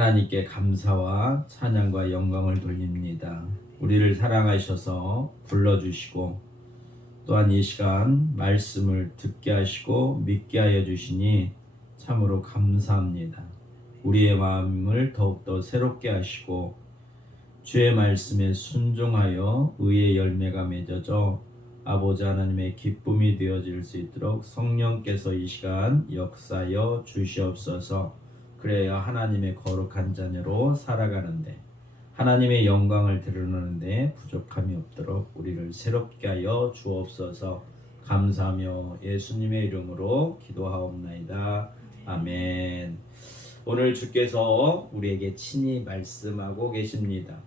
하나님께 감사와 찬양과 영광을 돌립니다. 우리를 사랑하셔서 불러주시고 또한 이 시간 말씀을 듣게 하시고 믿게 하여 주시니 참으로 감사합니다. 우리의 마음을 더욱더 새롭게 하시고 주의 말씀에 순종하여 의의 열매가 맺어져 아버지 하나님의 기쁨이 되어질 수 있도록 성령께서 이 시간 역사하여 주시옵소서. 그래야 하나님의 거룩한 자녀로 살아가는데 하나님의 영광을 드러내는데 부족함이 없도록 우리를 새롭게 하여 주옵소서. 감사하며 예수님의 이름으로 기도하옵나이다. 아멘. 오늘 주께서 우리에게 친히 말씀하고 계십니다.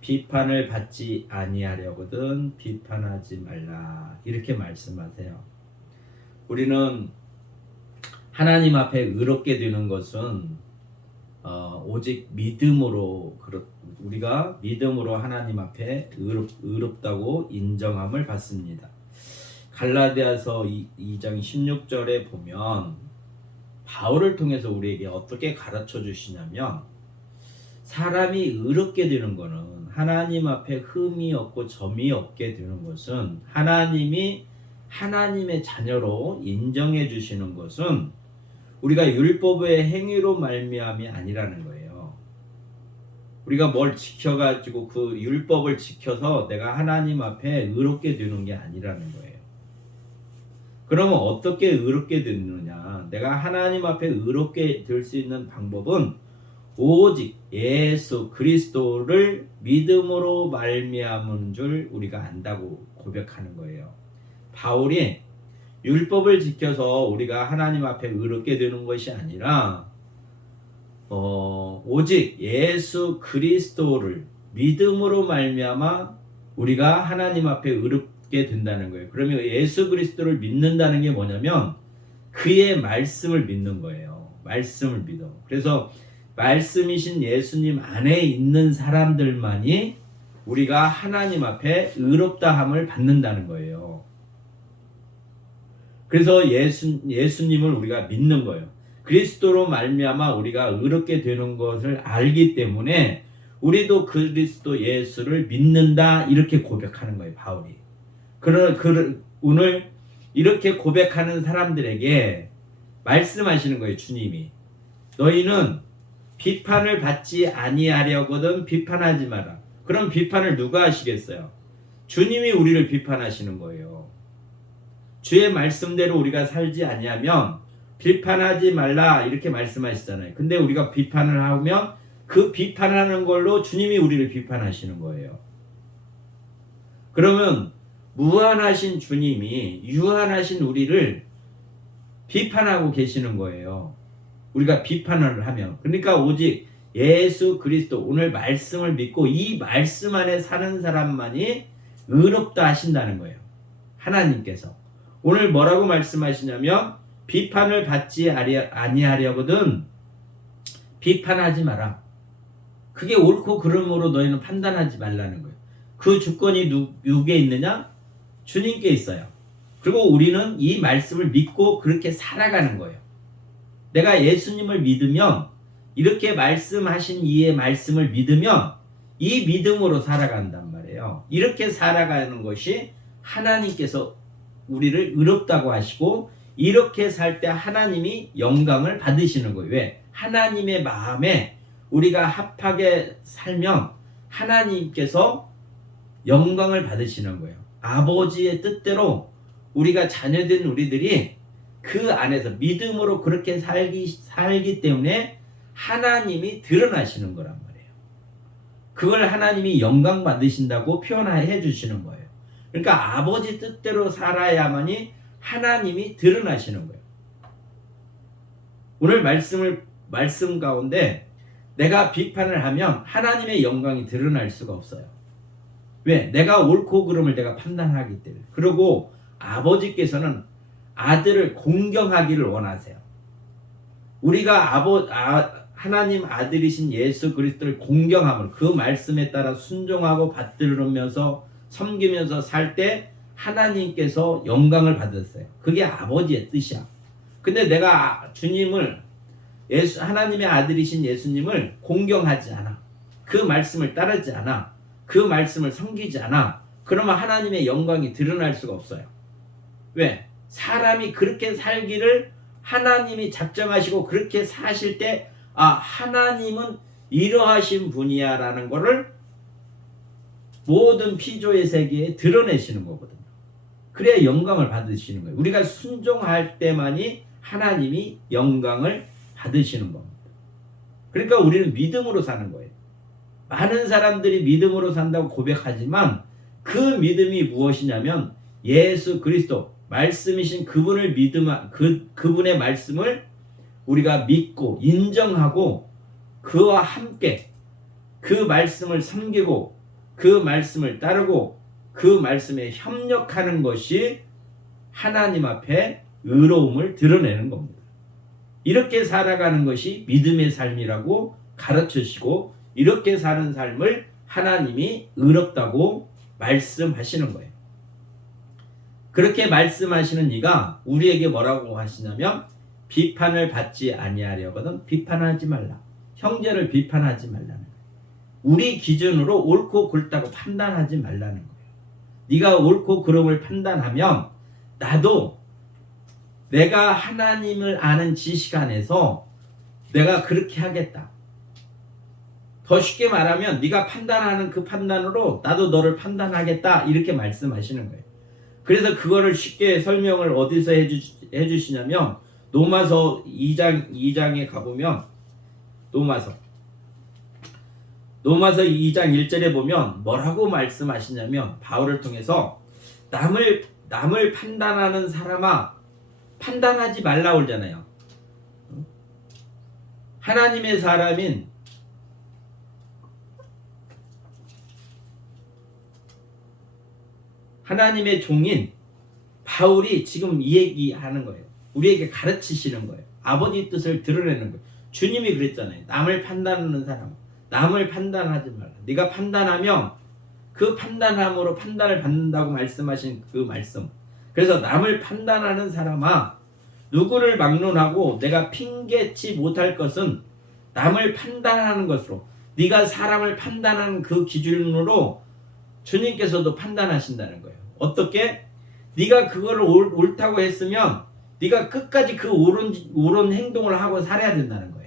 비판을 받지 아니하려거든 비판하지 말라, 이렇게 말씀하세요. 우리는 하나님 앞에 의롭게 되는 것은 오직 믿음으로, 우리가 믿음으로 하나님 앞에 의롭다고 인정함을 받습니다. 갈라디아서 2장 16절에 보면 바울을 통해서 우리에게 어떻게 가르쳐 주시냐면, 사람이 의롭게 되는 것은, 하나님 앞에 흠이 없고 점이 없게 되는 것은, 하나님이 하나님의 자녀로 인정해 주시는 것은 우리가 율법의 행위로 말미암이 아니라는 거예요. 우리가 뭘 지켜가지고 그 율법을 지켜서 내가 하나님 앞에 의롭게 되는 게 아니라는 거예요. 그러면 어떻게 의롭게 되느냐? 내가 하나님 앞에 의롭게 될 수 있는 방법은 오직 예수 그리스도를 믿음으로 말미암은 줄 우리가 안다고 고백하는 거예요. 바울이 율법을 지켜서 우리가 하나님 앞에 의롭게 되는 것이 아니라 오직 예수 그리스도를 믿음으로 말미암아 우리가 하나님 앞에 의롭게 된다는 거예요. 그러면 예수 그리스도를 믿는다는 게 뭐냐면 그의 말씀을 믿는 거예요. 말씀을 믿어. 그래서 말씀이신 예수님 안에 있는 사람들만이 우리가 하나님 앞에 의롭다함을 받는다는 거예요. 그래서 예수님을 우리가 믿는 거예요. 그리스도로 말미암아 우리가 의롭게 되는 것을 알기 때문에 우리도 그리스도 예수를 믿는다, 이렇게 고백하는 거예요, 바울이. 오늘 이렇게 고백하는 사람들에게 말씀하시는 거예요, 주님이. 너희는 비판을 받지 아니하려거든 비판하지 마라. 그럼 비판을 누가 하시겠어요? 주님이 우리를 비판하시는 거예요. 주의 말씀대로 우리가 살지 아니하면 비판하지 말라, 이렇게 말씀하시잖아요. 근데 우리가 비판을 하면 그 비판하는 걸로 주님이 우리를 비판하시는 거예요. 그러면 무한하신 주님이 유한하신 우리를 비판하고 계시는 거예요. 우리가 비판을 하면. 그러니까 오직 예수 그리스도, 오늘 말씀을 믿고 이 말씀 안에 사는 사람만이 의롭다 하신다는 거예요, 하나님께서. 오늘 뭐라고 말씀하시냐면 비판을 받지 아니하려거든 비판하지 마라. 그게 옳고 그름으로 너희는 판단하지 말라는 거예요. 그 주권이 누구에 있느냐? 주님께 있어요. 그리고 우리는 이 말씀을 믿고 그렇게 살아가는 거예요. 내가 예수님을 믿으면, 이렇게 말씀하신 이의 말씀을 믿으면 이 믿음으로 살아간단 말이에요. 이렇게 살아가는 것이 하나님께서 우리를 의롭다고 하시고, 이렇게 살 때 하나님이 영광을 받으시는 거예요. 왜? 하나님의 마음에 우리가 합하게 살면 하나님께서 영광을 받으시는 거예요. 아버지의 뜻대로 우리가 자녀된 우리들이 그 안에서 믿음으로 그렇게 살기 때문에 하나님이 드러나시는 거란 말이에요. 그걸 하나님이 영광 받으신다고 표현해 주시는 거예요. 그러니까 아버지 뜻대로 살아야만이 하나님이 드러나시는 거예요. 오늘 말씀 가운데 내가 비판을 하면 하나님의 영광이 드러날 수가 없어요. 왜? 내가 옳고 그름을 내가 판단하기 때문에. 그리고 아버지께서는 아들을 공경하기를 원하세요. 우리가 하나님 아들이신 예수 그리스도를 공경함을, 그 말씀에 따라 순종하고 받들으면서 섬기면서 살 때 하나님께서 영광을 받았어요. 그게 아버지의 뜻이야. 근데 내가 주님을 하나님의 아들이신 예수님을 공경하지 않아, 그 말씀을 따르지 않아, 그 말씀을 섬기지 않아, 그러면 하나님의 영광이 드러날 수가 없어요. 왜? 사람이 그렇게 살기를 하나님이 작정하시고 그렇게 사실 때 하나님은 이러하신 분이야 라는 거를 모든 피조의 세계에 드러내시는 거거든요. 그래야 영광을 받으시는 거예요. 우리가 순종할 때만이 하나님이 영광을 받으시는 겁니다. 그러니까 우리는 믿음으로 사는 거예요. 많은 사람들이 믿음으로 산다고 고백하지만 그 믿음이 무엇이냐면 예수 그리스도 말씀이신 그분을 그분의 말씀을 우리가 믿고 인정하고 그와 함께 그 말씀을 섬기고 그 말씀을 따르고 그 말씀에 협력하는 것이 하나님 앞에 의로움을 드러내는 겁니다. 이렇게 살아가는 것이 믿음의 삶이라고 가르치시고 이렇게 사는 삶을 하나님이 의롭다고 말씀하시는 거예요. 그렇게 말씀하시는 이가 우리에게 뭐라고 하시냐면 비판을 받지 아니하려거든 비판하지 말라. 형제를 비판하지 말라는 거예요. 우리 기준으로 옳고 그렇다고 판단하지 말라는 거예요. 네가 옳고 그름을 판단하면 나도 내가 하나님을 아는 지식 안에서 내가 그렇게 하겠다. 더 쉽게 말하면 네가 판단하는 그 판단으로 나도 너를 판단하겠다 이렇게 말씀하시는 거예요. 그래서 그거를 쉽게 설명을 어디서 해주시냐면 로마서 2장에 가보면 로마서 2장 1절에 보면 뭐라고 말씀하시냐면 바울을 통해서 남을 판단하는 사람아 판단하지 말라 그러잖아요. 하나님의 사람인 하나님의 종인 바울이 지금 이 얘기하는 거예요. 우리에게 가르치시는 거예요. 아버지 뜻을 드러내는 거예요. 주님이 그랬잖아요. 남을 판단하는 사람, 남을 판단하지 말라. 네가 판단하면 그 판단함으로 판단을 받는다고 말씀하신 그 말씀. 그래서 남을 판단하는 사람아, 누구를 막론하고 내가 핑계치 못할 것은 남을 판단하는 것으로, 네가 사람을 판단하는 그 기준으로 주님께서도 판단하신다는 거예요. 어떻게? 네가 그거를 옳다고 했으면 네가 끝까지 그 옳은 행동을 하고 살아야 된다는 거예요.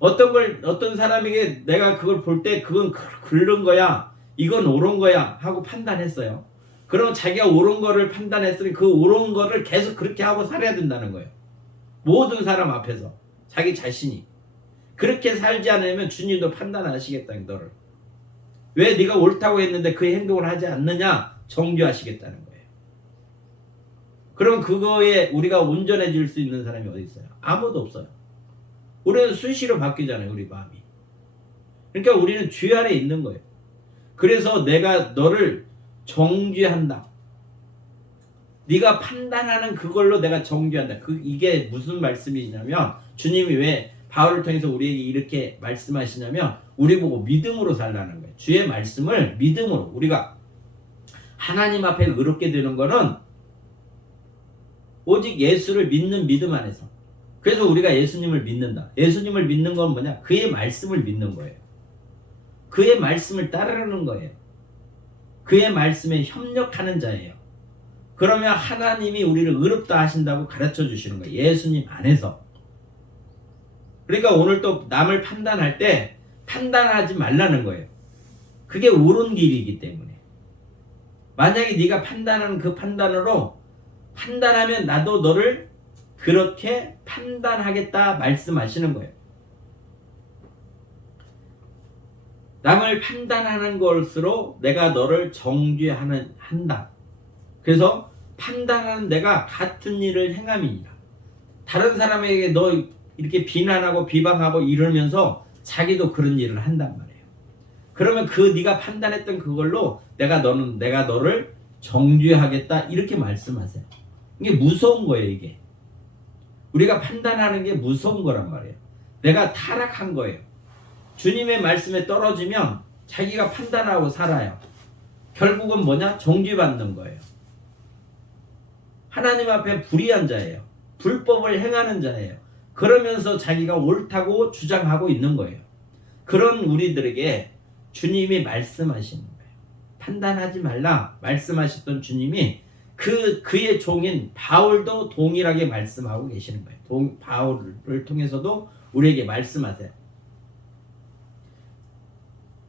어떤 사람에게 내가 그걸 볼 때 그건 그른 거야, 이건 옳은 거야 하고 판단했어요. 그럼 자기가 옳은 거를 판단했으니 그 옳은 거를 계속 그렇게 하고 살아야 된다는 거예요. 모든 사람 앞에서 자기 자신이 그렇게 살지 않으면 주님도 판단하시겠다. 너를 왜 네가 옳다고 했는데 그 행동을 하지 않느냐 정죄하시겠다는 거예요. 그럼 그거에 우리가 온전해질 수 있는 사람이 어디 있어요? 아무도 없어요. 우리는 수시로 바뀌잖아요. 우리 마음이. 그러니까 우리는 죄 아래 있는 거예요. 그래서 내가 너를 정죄한다. 네가 판단하는 그걸로 내가 정죄한다. 이게 무슨 말씀이냐면 주님이 왜 바울을 통해서 우리에게 이렇게 말씀하시냐면 우리 보고 믿음으로 살라는 거예요. 주의 말씀을 믿음으로 우리가 하나님 앞에 의롭게 되는 거는 오직 예수를 믿는 믿음 안에서. 그래서 우리가 예수님을 믿는다. 예수님을 믿는 건 뭐냐? 그의 말씀을 믿는 거예요. 그의 말씀을 따르는 거예요. 그의 말씀에 협력하는 자예요. 그러면 하나님이 우리를 의롭다 하신다고 가르쳐 주시는 거예요. 예수님 안에서. 그러니까 오늘 또 남을 판단할 때 판단하지 말라는 거예요. 그게 옳은 길이기 때문에. 만약에 네가 판단하는 그 판단으로 판단하면 나도 너를 그렇게 판단하겠다 말씀하시는 거예요. 남을 판단하는 것으로 내가 너를 정죄한다. 그래서 판단하는 내가 같은 일을 행함이니라. 다른 사람에게 너 이렇게 비난하고 비방하고 이러면서 자기도 그런 일을 한단 말이에요. 그러면 네가 판단했던 그걸로 내가 너를 정죄하겠다 이렇게 말씀하세요. 이게 무서운 거예요. 이게 우리가 판단하는 게 무서운 거란 말이에요. 내가 타락한 거예요. 주님의 말씀에 떨어지면 자기가 판단하고 살아요. 결국은 뭐냐? 정죄받는 거예요. 하나님 앞에 불의한 자예요. 불법을 행하는 자예요. 그러면서 자기가 옳다고 주장하고 있는 거예요. 그런 우리들에게 주님이 말씀하시는 거예요. 판단하지 말라 말씀하셨던 주님이 그의 종인 바울도 동일하게 말씀하고 계시는 거예요. 바울을 통해서도 우리에게 말씀하세요.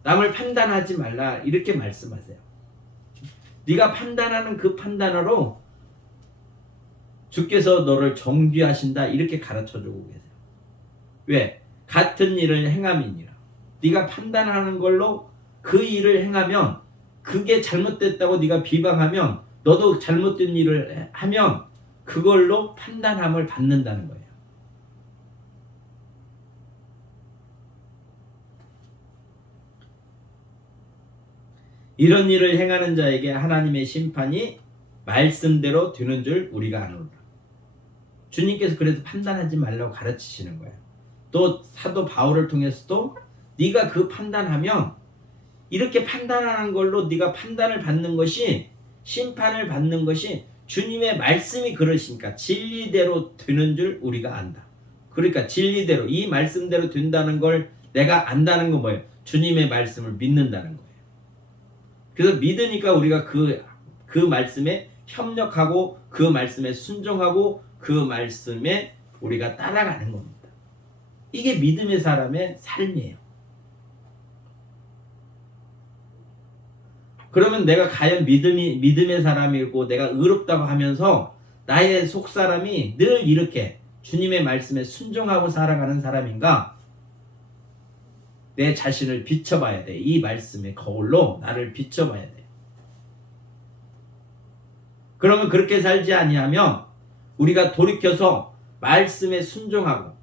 남을 판단하지 말라 이렇게 말씀하세요. 네가 판단하는 그 판단으로 주께서 너를 정죄하신다 이렇게 가르쳐주고 계세요. 왜? 같은 일을 행함이니라. 네가 판단하는 걸로 그 일을 행하면 그게 잘못됐다고 네가 비방하면 너도 잘못된 일을 하면 그걸로 판단함을 받는다는 거예요. 이런 일을 행하는 자에게 하나님의 심판이 말씀대로 되는 줄 우리가 아노라. 주님께서 그래서 판단하지 말라고 가르치시는 거예요. 또 사도 바울을 통해서도 네가 그 판단하면 이렇게 판단하는 걸로 네가 판단을 받는 것이 심판을 받는 것이 주님의 말씀이 그러시니까 진리대로 되는 줄 우리가 안다. 그러니까 진리대로 이 말씀대로 된다는 걸 내가 안다는 건 뭐예요? 주님의 말씀을 믿는다는 거예요. 그래서 믿으니까 우리가 그 말씀에 협력하고 그 말씀에 순종하고 그 말씀에 우리가 따라가는 겁니다. 이게 믿음의 사람의 삶이에요. 그러면 내가 과연 믿음의 사람이고 내가 의롭다고 하면서 나의 속사람이 늘 이렇게 주님의 말씀에 순종하고 살아가는 사람인가? 내 자신을 비춰봐야 돼. 이 말씀의 거울로 나를 비춰봐야 돼. 그러면 그렇게 살지 아니하면 우리가 돌이켜서 말씀에 순종하고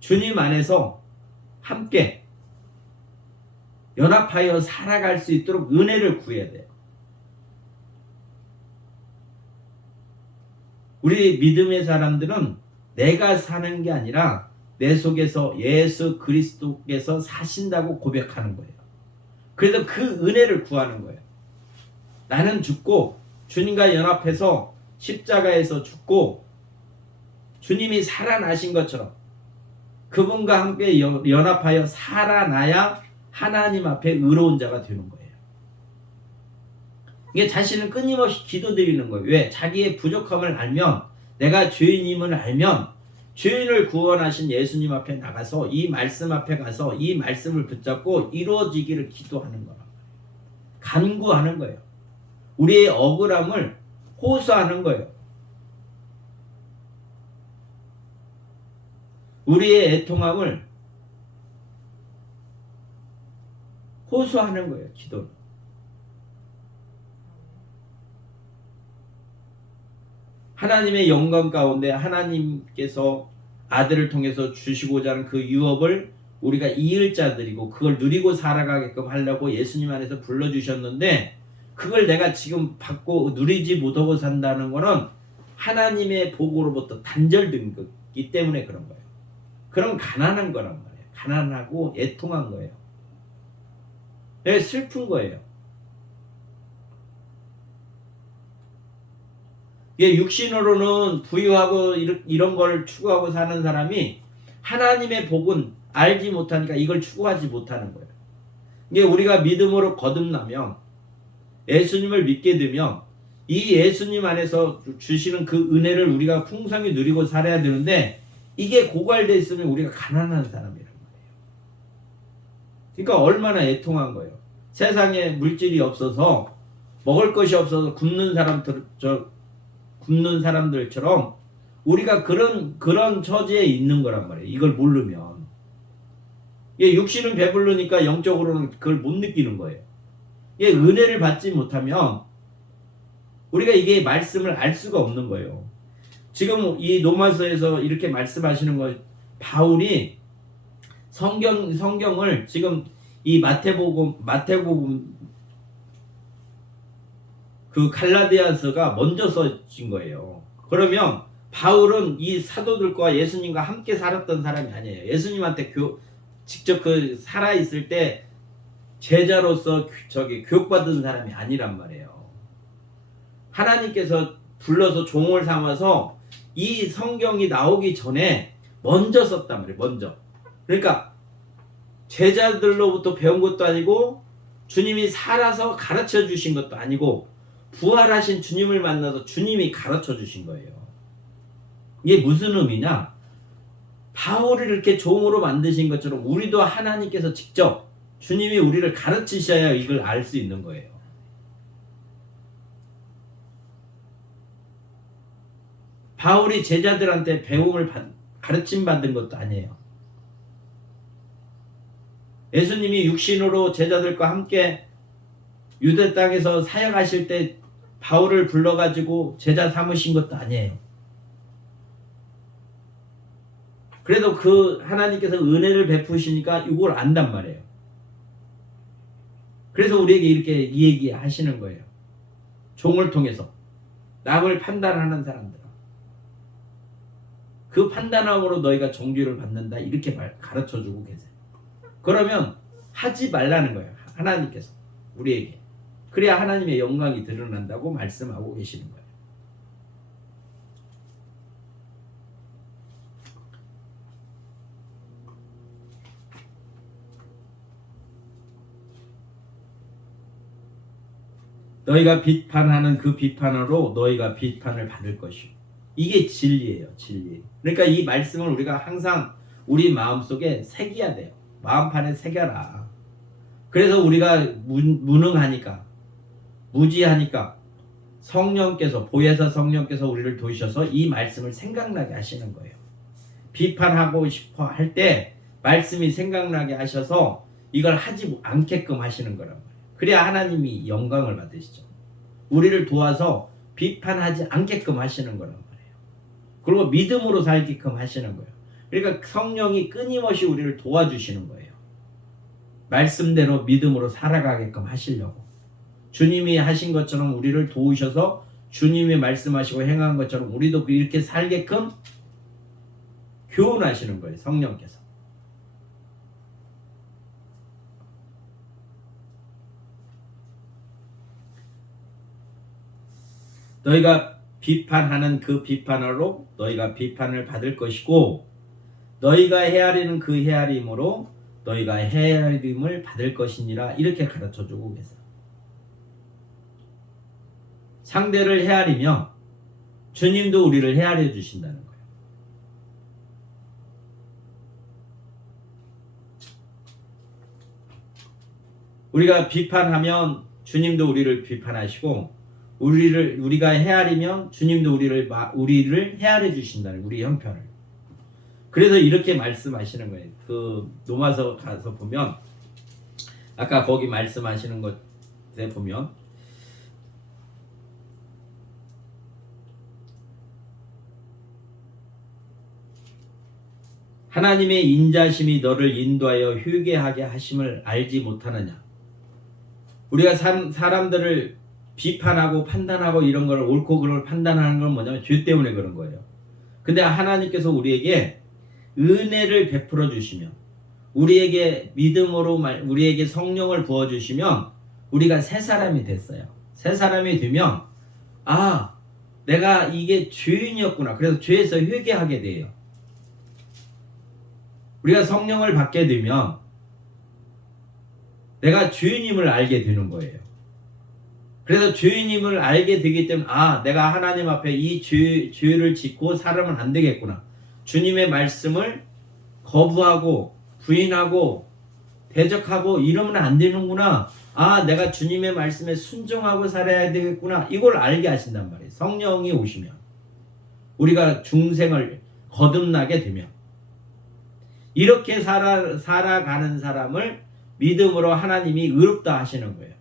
주님 안에서 함께 연합하여 살아갈 수 있도록 은혜를 구해야 돼요. 우리 믿음의 사람들은 내가 사는 게 아니라 내 속에서 예수 그리스도께서 사신다고 고백하는 거예요. 그래서 그 은혜를 구하는 거예요. 나는 죽고 주님과 연합해서 십자가에서 죽고 주님이 살아나신 것처럼 그분과 함께 연합하여 살아나야 하나님 앞에 의로운 자가 되는 거예요. 이게 자신은 끊임없이 기도드리는 거예요. 왜? 자기의 부족함을 알면 내가 죄인임을 알면 죄인을 구원하신 예수님 앞에 나가서 이 말씀 앞에 가서 이 말씀을 붙잡고 이루어지기를 기도하는 거예요. 간구하는 거예요. 우리의 억울함을 호소하는 거예요. 우리의 애통함을 호소하는 거예요. 기도는. 하나님의 영광 가운데 하나님께서 아들을 통해서 주시고자 하는 그 유업을 우리가 이을 자들이고 그걸 누리고 살아가게끔 하려고 예수님 안에서 불러주셨는데 그걸 내가 지금 받고 누리지 못하고 산다는 거는 하나님의 복으로부터 단절된 거기 때문에 그런 거예요. 그럼 가난한 거란 말이에요. 가난하고 애통한 거예요. 슬픈 거예요. 육신으로는 부유하고 이런 걸 추구하고 사는 사람이 하나님의 복은 알지 못하니까 이걸 추구하지 못하는 거예요. 이게 우리가 믿음으로 거듭나면 예수님을 믿게 되면 이 예수님 안에서 주시는 그 은혜를 우리가 풍성히 누리고 살아야 되는데 이게 고갈되어 있으면 우리가 가난한 사람이란 말이에요. 그러니까 얼마나 애통한 거예요. 세상에 물질이 없어서 먹을 것이 없어서 굶는 사람들처럼 우리가 그런 처지에 있는 거란 말이에요. 이걸 모르면. 육신은 배부르니까 영적으로는 그걸 못 느끼는 거예요. 은혜를 받지 못하면 우리가 이게 말씀을 알 수가 없는 거예요. 지금 이 로마서에서 이렇게 말씀하시는 거 바울이 성경을 지금 이 마태복음 그 갈라디아서가 먼저 써진 거예요. 그러면 바울은 이 사도들과 예수님과 함께 살았던 사람이 아니에요. 예수님한테 직접 살아 있을 때 제자로서 교육받은 사람이 아니란 말이에요. 하나님께서 불러서 종을 삼아서 이 성경이 나오기 전에 먼저 썼단 말이에요. 먼저. 그러니까 제자들로부터 배운 것도 아니고 주님이 살아서 가르쳐 주신 것도 아니고 부활하신 주님을 만나서 주님이 가르쳐 주신 거예요. 이게 무슨 의미냐? 바울을 이렇게 종으로 만드신 것처럼 우리도 하나님께서 직접 주님이 우리를 가르치셔야 이걸 알 수 있는 거예요. 바울이 제자들한테 가르침 받은 것도 아니에요. 예수님이 육신으로 제자들과 함께 유대 땅에서 사역하실 때 바울을 불러가지고 제자 삼으신 것도 아니에요. 그래도 그 하나님께서 은혜를 베푸시니까 이걸 안단 말이에요. 그래서 우리에게 이렇게 이 얘기 하시는 거예요. 종을 통해서 남을 판단하는 사람들, 그 판단함으로 너희가 정죄를 받는다, 이렇게 가르쳐주고 계세요. 그러면 하지 말라는 거예요. 하나님께서 우리에게. 그래야 하나님의 영광이 드러난다고 말씀하고 계시는 거예요. 너희가 비판하는 그 비판으로 너희가 비판을 받을 것이요. 이게 진리예요. 진리. 그러니까 이 말씀을 우리가 항상 우리 마음속에 새겨야 돼요. 마음판에 새겨라. 그래서 우리가 무능하니까, 무지하니까 성령께서, 보혜사 성령께서 우리를 도우셔서 이 말씀을 생각나게 하시는 거예요. 비판하고 싶어 할 때 말씀이 생각나게 하셔서 이걸 하지 않게끔 하시는 거란 말이에요. 그래야 하나님이 영광을 받으시죠. 우리를 도와서 비판하지 않게끔 하시는 거란 말이에요. 그리고 믿음으로 살게끔 하시는 거예요. 그러니까 성령이 끊임없이 우리를 도와주시는 거예요. 말씀대로 믿음으로 살아가게끔 하시려고. 주님이 하신 것처럼 우리를 도우셔서 주님이 말씀하시고 행한 것처럼 우리도 이렇게 살게끔 교훈하시는 거예요. 성령께서. 너희가 비판하는 그 비판으로 너희가 비판을 받을 것이고, 너희가 헤아리는 그 헤아림으로 너희가 헤아림을 받을 것이니라, 이렇게 가르쳐주고 계세요. 상대를 헤아리며 주님도 우리를 헤아려 주신다는 거예요. 우리가 비판하면 주님도 우리를 비판하시고, 우리가 헤아리면 주님도 우리를 헤아려 주신다는, 우리 형편을. 그래서 이렇게 말씀하시는 거예요. 그 로마서 가서 보면, 아까 거기 말씀하시는 것에 보면, 하나님의 인자심이 너를 인도하여 회개하게 하심을 알지 못하느냐. 우리가 사람들을 비판하고 판단하고 이런 걸 옳고 그름을 판단하는 건 뭐냐면 죄 때문에 그런 거예요. 근데 하나님께서 우리에게 은혜를 베풀어 주시면, 우리에게 믿음으로 우리에게 성령을 부어 주시면 우리가 새 사람이 됐어요. 새 사람이 되면 내가 이게 죄인이었구나. 그래서 죄에서 회개하게 돼요. 우리가 성령을 받게 되면 내가 죄인임을 알게 되는 거예요. 그래서 죄인임을 알게 되기 때문에 내가 하나님 앞에 이 죄를 짓고 살아면 안 되겠구나. 주님의 말씀을 거부하고 부인하고 대적하고 이러면 안 되는구나. 내가 주님의 말씀에 순종하고 살아야 되겠구나. 이걸 알게 하신단 말이에요. 성령이 오시면, 우리가 중생을 거듭나게 되면, 이렇게 살아가는 사람을 믿음으로 하나님이 의롭다 하시는 거예요.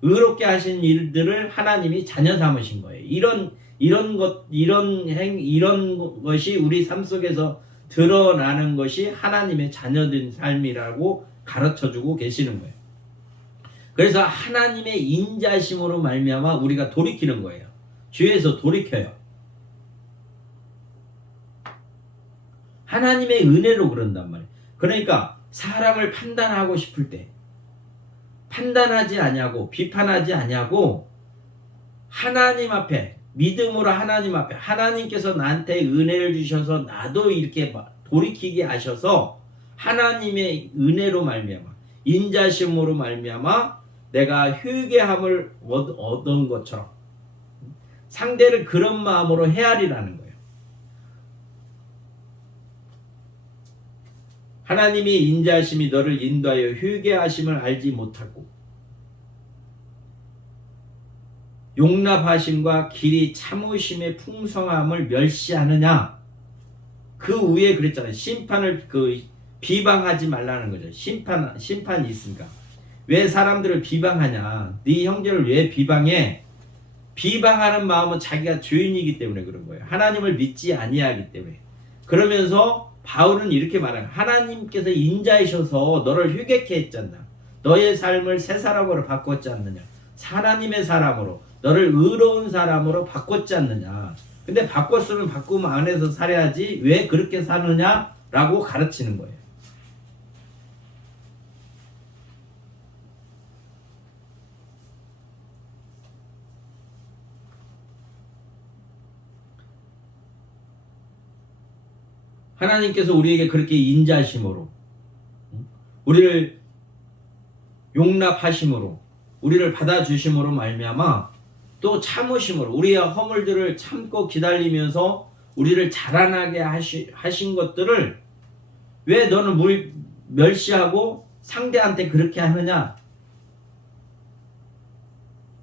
의롭게 하신 일들을 하나님이 자녀 삼으신 거예요. 이런 것이 우리 삶 속에서 드러나는 것이 하나님의 자녀된 삶이라고 가르쳐주고 계시는 거예요. 그래서 하나님의 인자심으로 말미암아 우리가 돌이키는 거예요. 죄에서 돌이켜요. 하나님의 은혜로 그런단 말이에요. 그러니까 사람을 판단하고 싶을 때 판단하지 아니하고 비판하지 아니하고 하나님 앞에 믿음으로 하나님 앞에 하나님께서 나한테 은혜를 주셔서 나도 이렇게 돌이키게 하셔서 하나님의 은혜로 말미암아 인자심으로 말미암아 내가 회개함을 얻은 것처럼 상대를 그런 마음으로 헤아리라는 거예요. 하나님이 인자하심이 너를 인도하여 회개하심을 알지 못하고 용납하심과 길이 참으심의 풍성함을 멸시하느냐. 그 위에 그랬잖아요. 심판을 비방하지 말라는 거죠. 심판이 있으니까. 왜 사람들을 비방하냐. 네 형제를 왜 비방해. 비방하는 마음은 자기가 죄인이기 때문에 그런 거예요. 하나님을 믿지 아니하기 때문에. 그러면서 바울은 이렇게 말해요. 하나님께서 인자이셔서 너를 회개케 했잖아. 너의 삶을 새 사람으로 바꿨지 않느냐. 하나님의 사람으로 너를 의로운 사람으로 바꿨지 않느냐. 근데 바꿨으면 바꿈 안에서 살아야지 왜 그렇게 사느냐라고 가르치는 거예요. 하나님께서 우리에게 그렇게 인자심으로 우리를 용납하심으로 우리를 받아주심으로 말미암아 또 참으심으로 우리의 허물들을 참고 기다리면서 우리를 자라나게 하신 것들을 왜 너는 멸시하고 상대한테 그렇게 하느냐.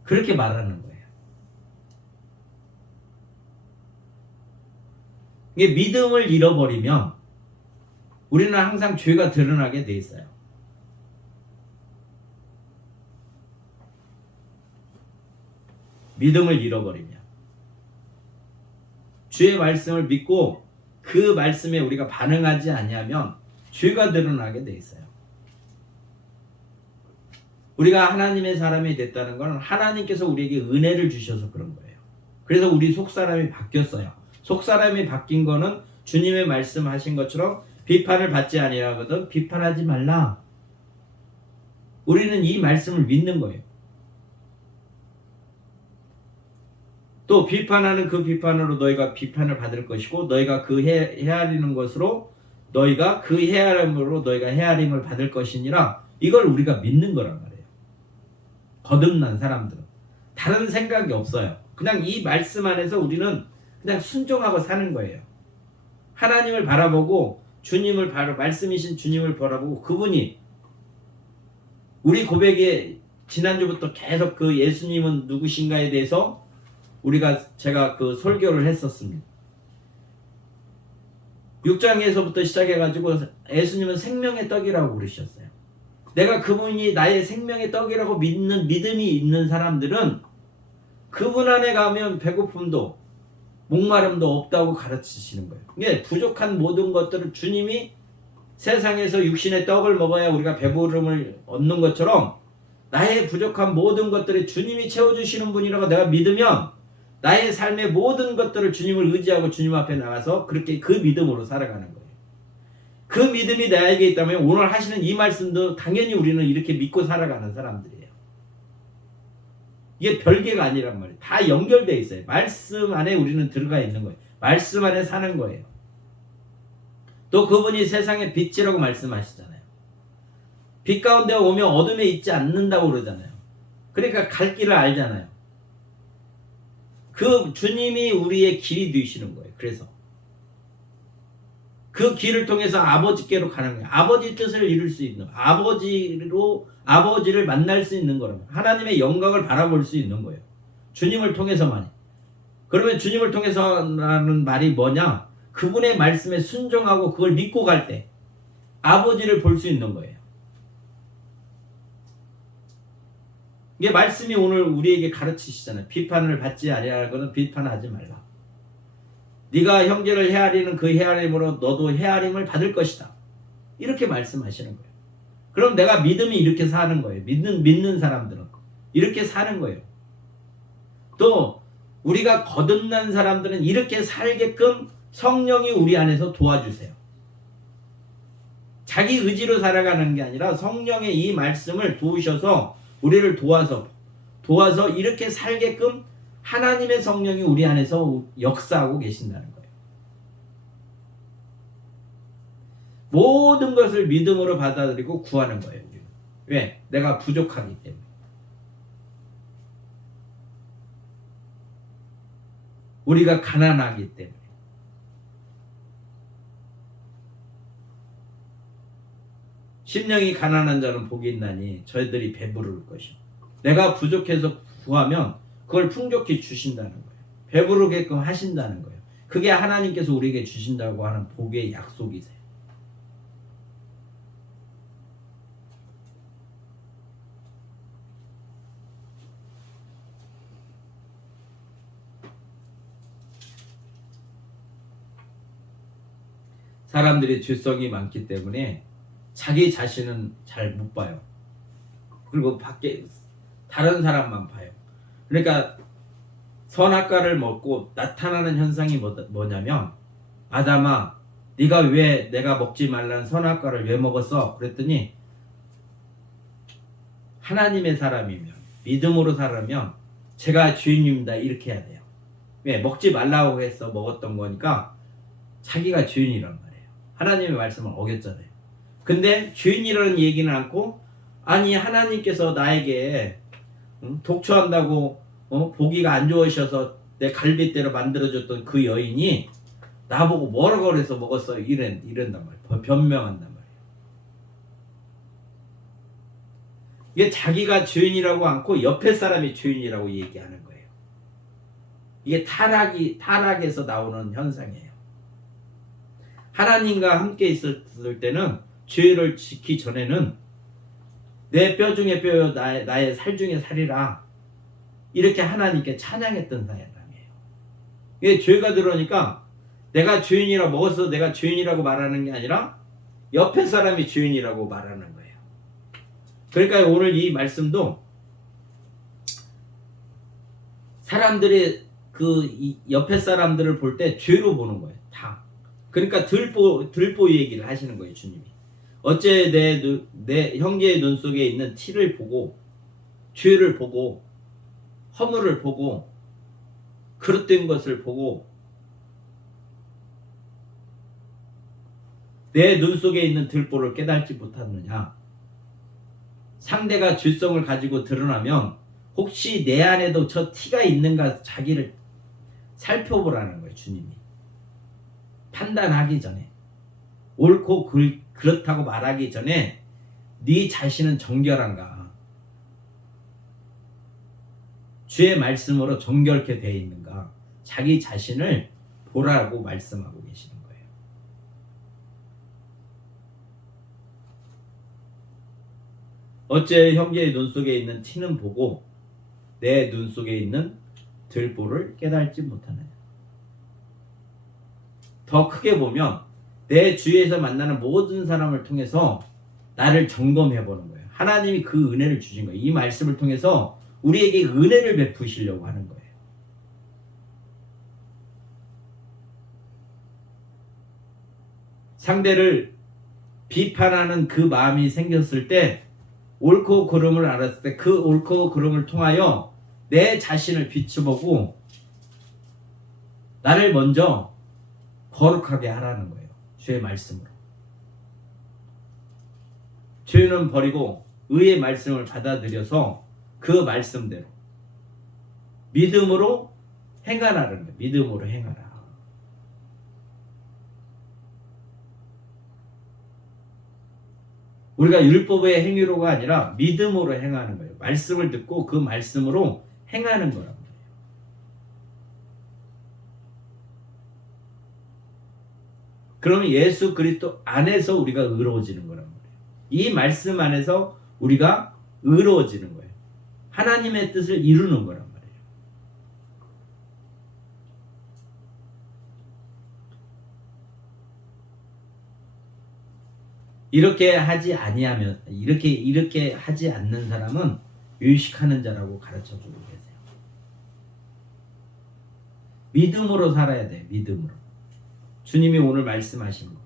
그렇게 말하는 거예요. 이게 믿음을 잃어버리면 우리는 항상 죄가 드러나게 돼 있어요. 믿음을 잃어버리면 주의 말씀을 믿고 그 말씀에 우리가 반응하지 아니하면 죄가 드러나게 돼 있어요. 우리가 하나님의 사람이 됐다는 건 하나님께서 우리에게 은혜를 주셔서 그런 거예요. 그래서 우리 속사람이 바뀌었어요. 속사람이 바뀐 거는 주님의 말씀하신 것처럼 비판을 받지 아니하거든 비판하지 말라. 우리는 이 말씀을 믿는 거예요. 또 비판하는 그 비판으로 너희가 비판을 받을 것이고 너희가 그 헤아리는 것으로 너희가 그 헤아림으로 너희가 헤아림을 받을 것이니라. 이걸 우리가 믿는 거란 말이에요. 거듭난 사람들은 다른 생각이 없어요. 그냥 이 말씀 안에서 우리는 그냥 순종하고 사는 거예요. 하나님을 바라보고 주님을 말씀이신 주님을 바라보고 그분이 우리 고백에 지난주부터 계속 그 예수님은 누구신가에 대해서 제가 그 설교를 했었습니다. 6장에서부터 시작해가지고 예수님은 생명의 떡이라고 그러셨어요. 내가 그분이 나의 생명의 떡이라고 믿는 믿음이 있는 사람들은 그분 안에 가면 배고픔도 목마름도 없다고 가르치시는 거예요. 이게 부족한 모든 것들을 주님이 세상에서 육신의 떡을 먹어야 우리가 배부름을 얻는 것처럼 나의 부족한 모든 것들을 주님이 채워주시는 분이라고 내가 믿으면 나의 삶의 모든 것들을 주님을 의지하고 주님 앞에 나가서 그렇게 그 믿음으로 살아가는 거예요. 그 믿음이 나에게 있다면 오늘 하시는 이 말씀도 당연히 우리는 이렇게 믿고 살아가는 사람들이에요. 이게 별개가 아니란 말이에요. 다 연결되어 있어요. 말씀 안에 우리는 들어가 있는 거예요. 말씀 안에 사는 거예요. 또 그분이 세상의 빛이라고 말씀하시잖아요. 빛 가운데 오면 어둠에 있지 않는다고 그러잖아요. 그러니까 갈 길을 알잖아요. 그 주님이 우리의 길이 되시는 거예요. 그래서 그 길을 통해서 아버지께로 가는 거예요. 아버지 뜻을 이룰 수 있는 아버지를 만날 수 있는 거라고. 하나님의 영광을 바라볼 수 있는 거예요. 주님을 통해서만이. 그러면 주님을 통해서라는 말이 뭐냐? 그분의 말씀에 순종하고 그걸 믿고 갈 때 아버지를 볼 수 있는 거예요. 이게 말씀이 오늘 우리에게 가르치시잖아요. 비판을 받지 아니하거든 비판하지 말라. 네가 형제를 헤아리는 그 헤아림으로 너도 헤아림을 받을 것이다. 이렇게 말씀하시는 거예요. 그럼 내가 믿음이 이렇게 사는 거예요. 믿는 사람들은 이렇게 사는 거예요. 또 우리가 거듭난 사람들은 이렇게 살게끔 성령이 우리 안에서 도와주세요. 자기 의지로 살아가는 게 아니라 성령의 이 말씀을 도우셔서 우리를 도와서 이렇게 살게끔 하나님의 성령이 우리 안에서 역사하고 계신다는 거예요. 모든 것을 믿음으로 받아들이고 구하는 거예요. 왜? 내가 부족하기 때문에. 우리가 가난하기 때문에. 심령이 가난한 자는 복이 있나니 저희들이 배부를 것이요. 내가 부족해서 구하면 그걸 풍족히 주신다는 거예요. 배부르게끔 하신다는 거예요. 그게 하나님께서 우리에게 주신다고 하는 복의 약속이세요. 사람들이 죄성이 많기 때문에 자기 자신은 잘 못 봐요. 그리고 밖에 다른 사람만 봐요. 그러니까 선악과를 먹고 나타나는 현상이 뭐냐면, 아담아 네가 왜 내가 먹지 말라는 선악과를 왜 먹었어? 그랬더니 하나님의 사람이면, 믿음으로 살면 제가 주인입니다 이렇게 해야 돼요. 왜? 먹지 말라고 해서 먹었던 거니까 자기가 주인이란 말이에요. 하나님의 말씀을 어겼잖아요. 근데 주인이라는 얘기는 않고, 아니 하나님께서 나에게 독초한다고 보기가 안 좋으셔서 내 갈빗대로 만들어줬던 그 여인이 나보고 뭐라고 그래서 먹었어 이런단 말이에요. 변명한단 말이에요. 이게 자기가 주인이라고 않고 옆에 사람이 주인이라고 얘기하는 거예요. 이게 타락에서 나오는 현상이에요. 하나님과 함께 있었을 때는, 죄를 지키기 전에는 내 뼈 중에 뼈요 나의 살 중에 살이라 이렇게 하나님께 찬양했던 사람이에요. 이게 죄가 들어오니까 내가 주인이라 먹어서 내가 주인이라고 말하는 게 아니라 옆에 사람이 주인이라고 말하는 거예요. 그러니까 오늘 이 말씀도 사람들이 그 옆에 사람들을 볼 때 죄로 보는 거예요. 다. 그러니까 들보 얘기를 하시는 거예요, 주님이. 어째 내 형제의 눈 속에 있는 티를 보고, 죄를 보고, 허물을 보고, 그릇된 것을 보고, 내 눈 속에 있는 들보를 깨닫지 못하느냐. 상대가 죄성을 가지고 드러나면 혹시 내 안에도 저 티가 있는가 자기를 살펴보라는 거예요, 주님이. 판단하기 전에, 옳고 그렇다고 말하기 전에 네 자신은 정결한가, 주의 말씀으로 정결케 되어 있는가, 자기 자신을 보라고 말씀하고 계시는 거예요. 어째 형제의 눈 속에 있는 티는 보고 내 눈 속에 있는 들보를 깨달지 못하느냐. 더 크게 보면 내 주위에서 만나는 모든 사람을 통해서 나를 점검해 보는 거예요. 하나님이 그 은혜를 주신 거예요. 이 말씀을 통해서 우리에게 은혜를 베푸시려고 하는 거예요. 상대를 비판하는 그 마음이 생겼을 때, 옳고 그름을 알았을 때 그 옳고 그름을 통하여 내 자신을 비춰보고 나를 먼저 거룩하게 하라는 거예요. 주의 말씀으로. 죄는 버리고 의의 말씀을 받아들여서 그 말씀대로 믿음으로 행하라는 거예요. 믿음으로 행하라. 우리가 율법의 행위로가 아니라 믿음으로 행하는 거예요. 말씀을 듣고 그 말씀으로 행하는 거란 말이에요. 그러면 예수 그리스도 안에서 우리가 의로워지는 거란 말이에요. 이 말씀 안에서 우리가 의로워지는 거예요. 하나님의 뜻을 이루는 거란 말이에요. 이렇게 하지 아니하면, 이렇게 하지 않는 사람은 유식하는 자라고 가르쳐 주고 계세요. 믿음으로 살아야 돼. 믿음으로. 주님이 오늘 말씀하신 거.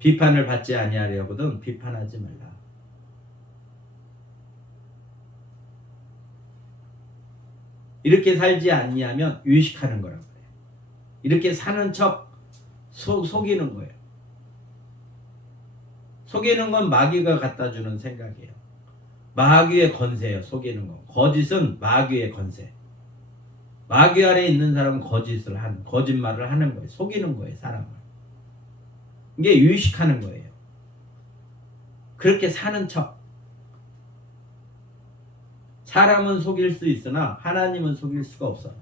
비판을 받지 아니하려거든 비판하지 말라. 이렇게 살지 않냐면 유식하는 거란 말이에요. 이렇게 사는 척 속이는 거예요. 속이는 건 마귀가 갖다 주는 생각이에요. 마귀의 건세예요. 속이는 거. 거짓은 마귀의 건세. 마귀 아래에 있는 사람은 거짓말을 하는 거예요. 속이는 거예요. 사람을. 이게 유식하는 거예요. 그렇게 사는 척. 사람은 속일 수 있으나 하나님은 속일 수가 없어요.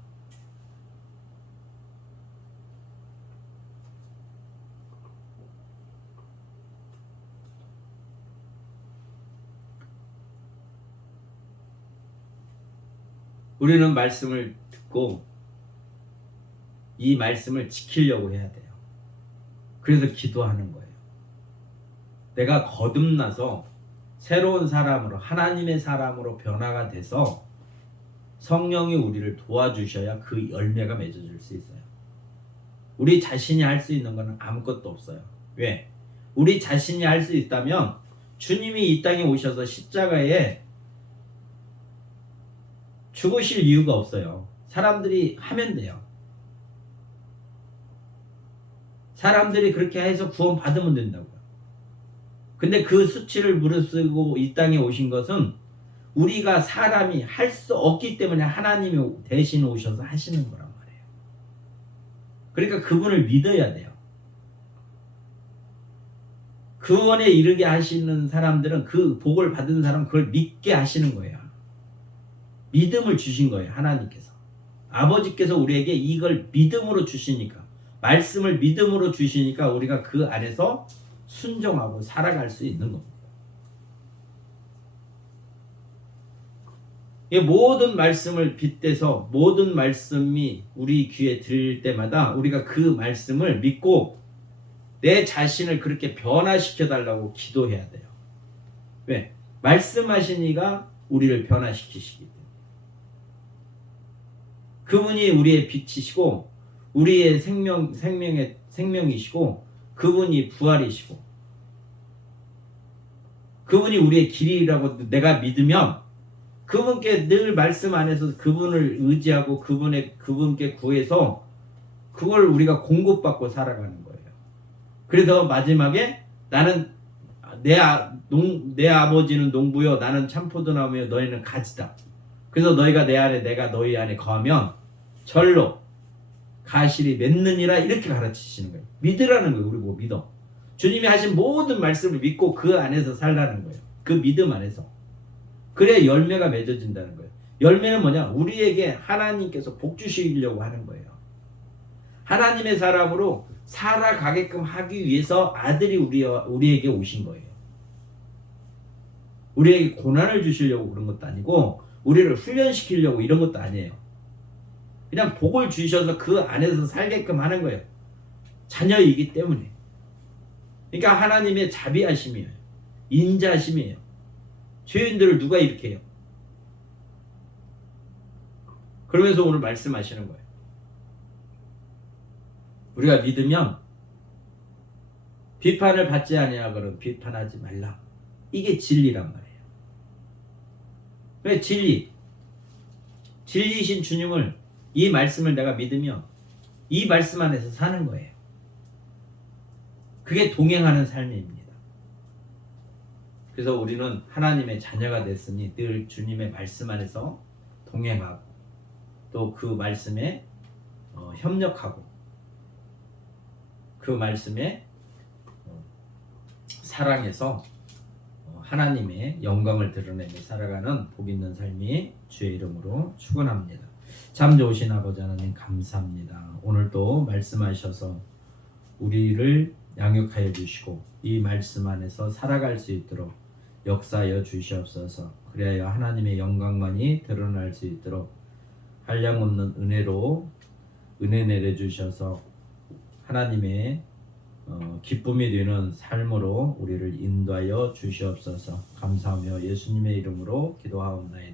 우리는 말씀을 듣고 이 말씀을 지키려고 해야 돼요. 그래서 기도하는 거예요. 내가 거듭나서 새로운 사람으로, 하나님의 사람으로 변화가 돼서 성령이 우리를 도와주셔야 그 열매가 맺어질 수 있어요. 우리 자신이 할 수 있는 건 아무것도 없어요. 왜? 우리 자신이 할 수 있다면 주님이 이 땅에 오셔서 십자가에 죽으실 이유가 없어요. 사람들이 하면 돼요. 사람들이 그렇게 해서 구원 받으면 된다고요. 근데 그 수치를 무릅쓰고 이 땅에 오신 것은 우리가 사람이 할 수 없기 때문에 하나님이 대신 오셔서 하시는 거란 말이에요. 그러니까 그분을 믿어야 돼요. 구원에 이르게 하시는 사람들은, 그 복을 받은 사람은 그걸 믿게 하시는 거예요. 믿음을 주신 거예요. 하나님께서. 아버지께서 우리에게 이걸 믿음으로 주시니까, 말씀을 믿음으로 주시니까 우리가 그 안에서 순종하고 살아갈 수 있는 겁니다. 모든 말씀을 빗대서 모든 말씀이 우리 귀에 들릴 때마다 우리가 그 말씀을 믿고 내 자신을 그렇게 변화시켜 달라고 기도해야 돼요. 왜? 말씀하신 이가 우리를 변화시키시기 때문에. 그분이 우리의 빛이시고 우리의 생명이시고 그분이 부활이시고 그분이 우리의 길이라고 내가 믿으면 그분께 늘 말씀 안에서 그분을 의지하고 그분께 구해서 그걸 우리가 공급받고 살아가는 거예요. 그래서 마지막에 나는 내 아버지는 농부요 나는 참포도나무요 너희는 가지다. 그래서 너희가 내 안에 내가 너희 안에 거하면 절로 가실이 맺느니라 이렇게 가르치시는 거예요. 믿으라는 거예요. 우리 뭐 믿어. 주님이 하신 모든 말씀을 믿고 그 안에서 살라는 거예요. 그 믿음 안에서. 그래야 열매가 맺어진다는 거예요. 열매는 뭐냐? 우리에게 하나님께서 복 주시려고 하는 거예요. 하나님의 사람으로 살아가게끔 하기 위해서 아들이 우리에게 오신 거예요. 우리에게 고난을 주시려고 그런 것도 아니고 우리를 훈련시키려고 이런 것도 아니에요. 그냥 복을 주셔서 그 안에서 살게끔 하는 거예요. 자녀이기 때문에. 그러니까 하나님의 자비하심이에요. 인자하심이에요. 죄인들을 누가 이렇게 해요? 그러면서 오늘 말씀하시는 거예요. 우리가 믿으면 비판을 받지 아니하거든 비판하지 말라. 이게 진리란 말이에요. 왜 진리이신 주님을 이 말씀을 내가 믿으면 이 말씀 안에서 사는 거예요. 그게 동행하는 삶입니다. 그래서 우리는 하나님의 자녀가 됐으니 늘 주님의 말씀 안에서 동행하고 또 그 말씀에 협력하고 그 말씀에 사랑해서 하나님의 영광을 드러내며 살아가는 복 있는 삶이 주의 이름으로 축원합니다. 참 좋으신 아버지 하나님 감사합니다. 오늘도 말씀하셔서 우리를 양육하여 주시고 이 말씀 안에서 살아갈 수 있도록 역사하여 주시옵소서. 그래야 하나님의 영광만이 드러날 수 있도록 한량없는 은혜로 은혜 내려주셔서 하나님의 기쁨이 되는 삶으로 우리를 인도하여 주시옵소서. 감사하며 예수님의 이름으로 기도하옵나이다.